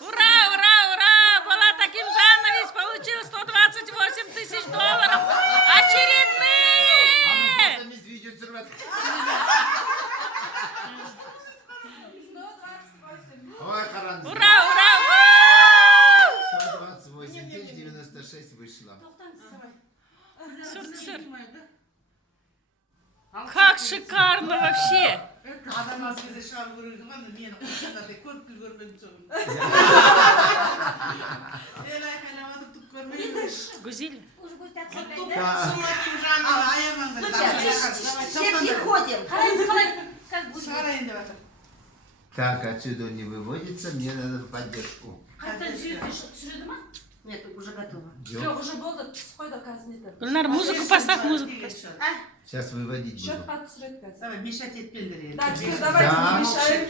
Ура, ура, ура! Булат Акимжанович получил 128 тысяч долларов. Очередные! Видео сорвать. Ой, Харан. Ура, ура! 128 тысяч 96 вышло. Сыр. Как шикарно вообще! Adam bize şarkı vururdu var da niye konuşuyorlar de korkul görmedim çoğunu. Elay kalamadı tut görmedim. Гузель. Ayağımdan da. Все приходим. Как будет? Sarayında bakın. Так, отсюда он не выводится, мне надо поддержку. Нет, уже готово. Идём. Уже болды, қой да қазір нетті. Гүлнар, музыку поставь, музыку. Сейчас выводить Счет буду. түсіреді қазір. Давай мешать etpendir. Да, теперь давайте Да. не мешаем.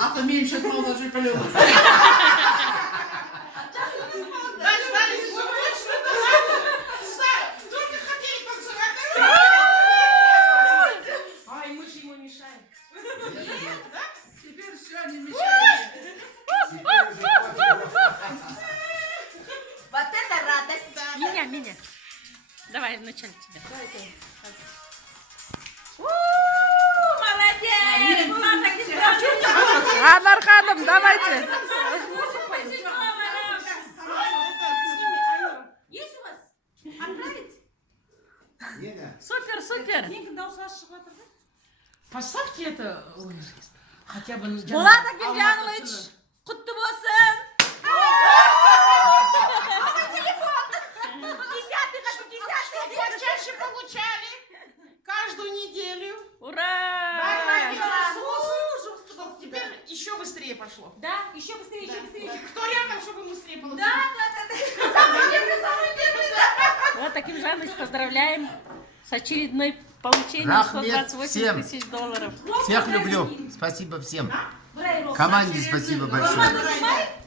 А то меньше молодо жить полюбил. Ай, мы же ему мешаем. Теперь все, не мешаем. Вот это радость. Меня. Давай, вначале тебя. Молодец! Булат Акимжанович! Анар ханым, давайте. Есть у вас? Отправить? Лена, Супер! Поставьте это хотя бы на Булат Акимжанович, құтты болсын. Почаще получали каждую неделю. Ура! Теперь еще быстрее пошло. Да, еще быстрее, еще быстрее. Кто рядом, чтобы быстрее получили? Вот Акимжанович, поздравляем с очередной получением Рахмет 128 всем. тысяч долларов. всех люблю. Спасибо всем. Команде спасибо большое.